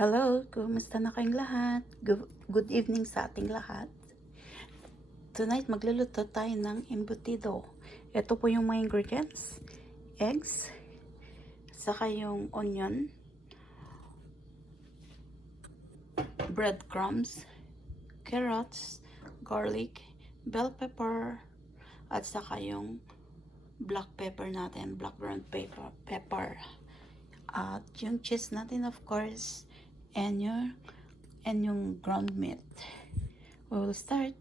Hello, kumusta na kayong lahat? Good evening sa ating lahat. Tonight, magluluto tayo ng embutido. Ito po yung mga ingredients. Eggs, saka yung onion, breadcrumbs, carrots, garlic, bell pepper, at saka yung black pepper natin, black ground pepper. At yung cheese natin, of course, and yung ground meat. We will start.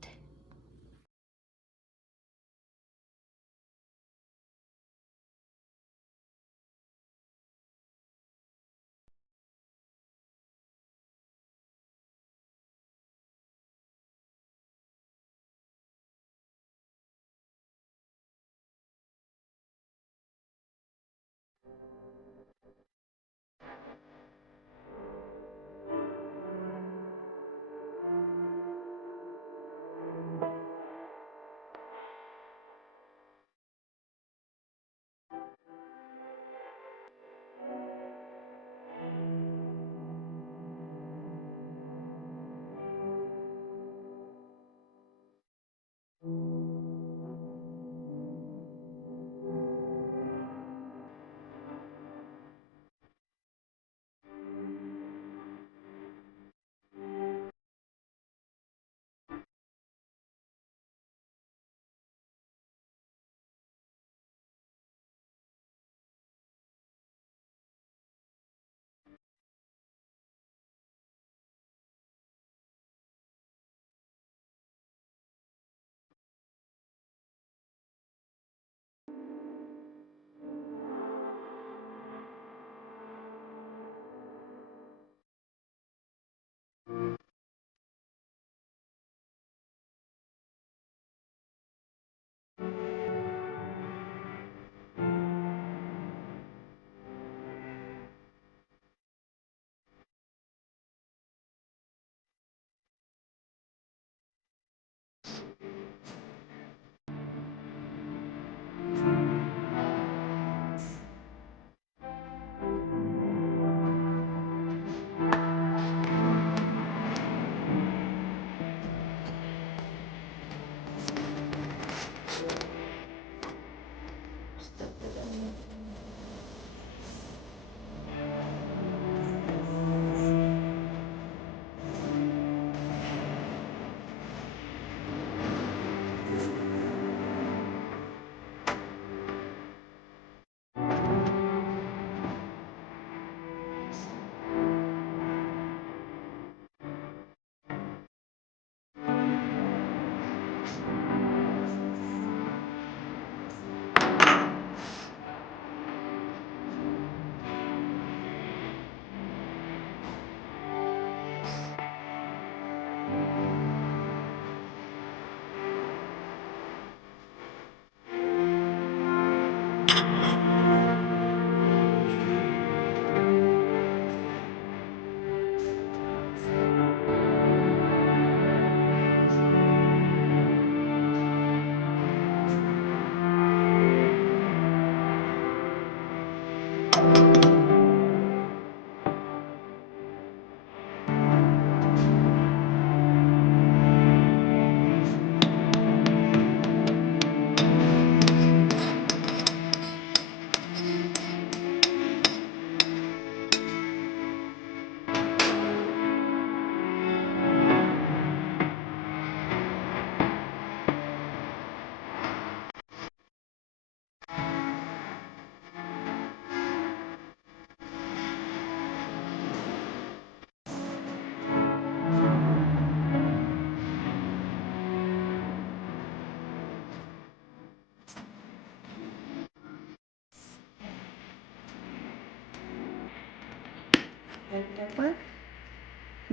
Bell pepper,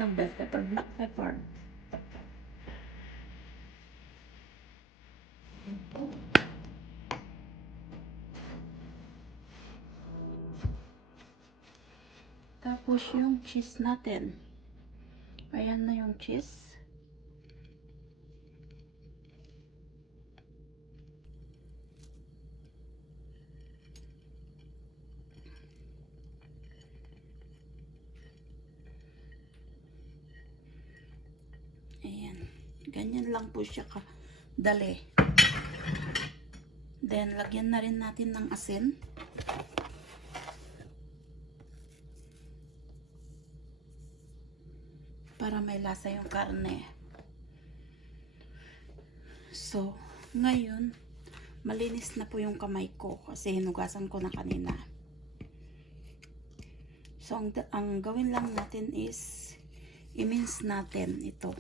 no bell pepper, black pepper. Tapos yung cheese natin. Ayan na yung cheese. Ganyan lang po siya kadali. Then, lagyan na rin natin ng asin. Para may lasa yung karne. So, ngayon, malinis na po yung kamay ko kasi hinugasan ko na kanina. So, ang gawin lang natin is i-mince natin ito.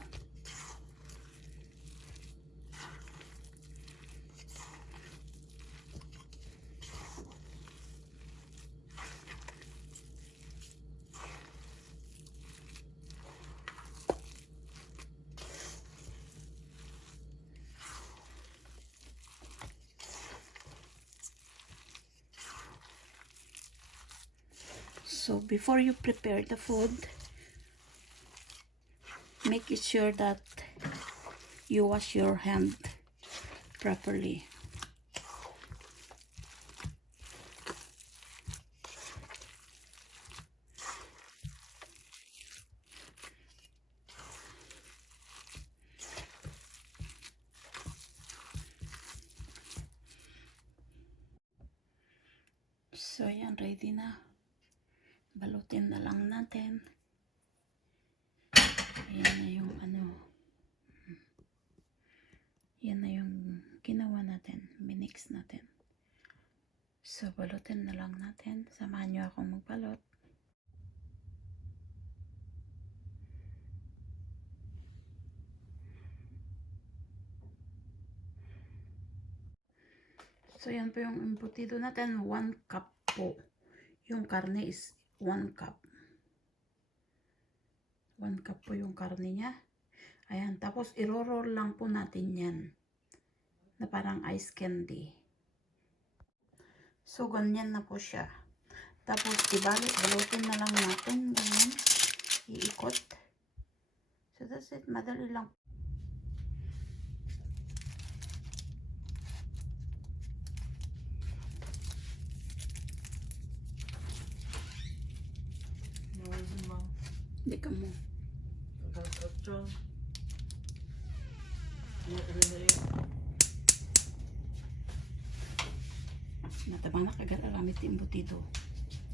So, before you prepare the food, make it sure that you wash your hand properly. So, yan, ready na. Balutin na lang natin. Ayan na yung yan na yung ginawa natin. Minix natin. So, balutin na lang natin. Samahan nyo akong magbalot. So, yan po yung embutido natin. 1 cup po. Yung karne is 1 cup. 1 cup po yung karne niya. Ayan. Tapos, iro-roll lang po natin yan. Na parang ice candy. So, ganyan na po siya. Tapos, balutin na lang natin. Ganyan. Iikot. So, that's it. Madali lang. Hindi ka mo. Natabang na kagaramit yung embutido.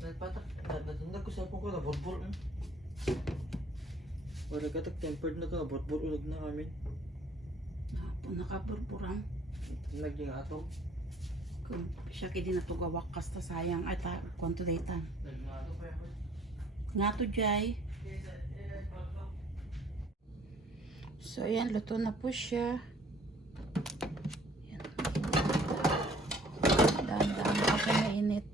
Natanda ko sa ko na borbor. Wala ka tempered na ka borbor ulag na amin. Nakaburburang. Lagi nga ato. Kung siya kidi na to gawak kasta sayang ay ta kwanto daytan. Lagi nga ato pa yan. Nga to jay. So ayan, luto na po siya. Ayan. Dahan-dahan pa siya mainit.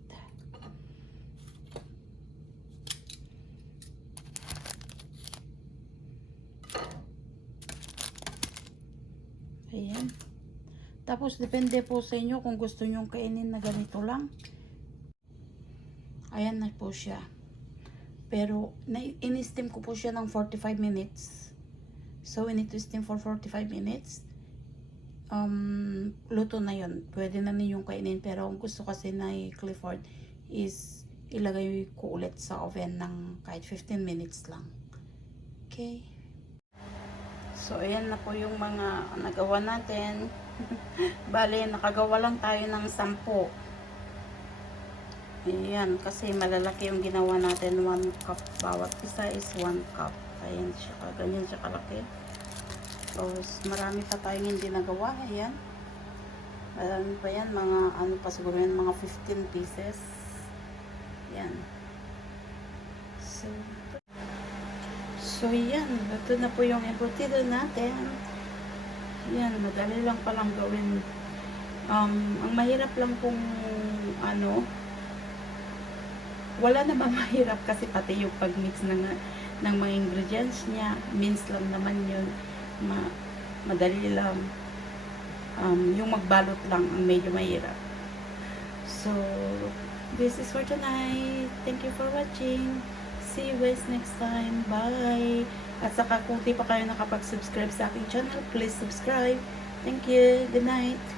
Ayan. Tapos depende po sa inyo kung gusto nyo kainin na ganito lang. Ayan na po siya. Pero in-steam ko po siya ng 45 minutes. So, we need to steam for 45 minutes. Luto na yun. Pwede na ninyong kainin. Pero ang gusto kasi na Clifford is ilagay ko ulit sa oven ng kahit 15 minutes lang. Okay. So, ayan na po yung mga nagawa natin. Bale, nakagawa lang tayo ng 10. Ayan, kasi malalaki yung ginawa natin. 1 cup. Bawat isa is 1 cup. Ayan siya, ganyan siya kalaki. So, marami pa tayong hindi nagawa. Ayan. Marami pa yan. Mga, ano pa siguro yan, mga 15 pieces. Ayan. So yan. Ito na po yung embutido natin. Ayan, madali lang palang gawin. Ang mahirap lang kung, wala namang mahirap kasi pati yung pag-mix ng mga ingredients niya, mince lang naman yun, madali lang. Yung magbalot lang ang medyo mahirap. So, this is for tonight. Thank you for watching. See you guys next time. Bye! At saka kung di pa kayo nakapag-subscribe sa aking channel, please subscribe. Thank you. Good night.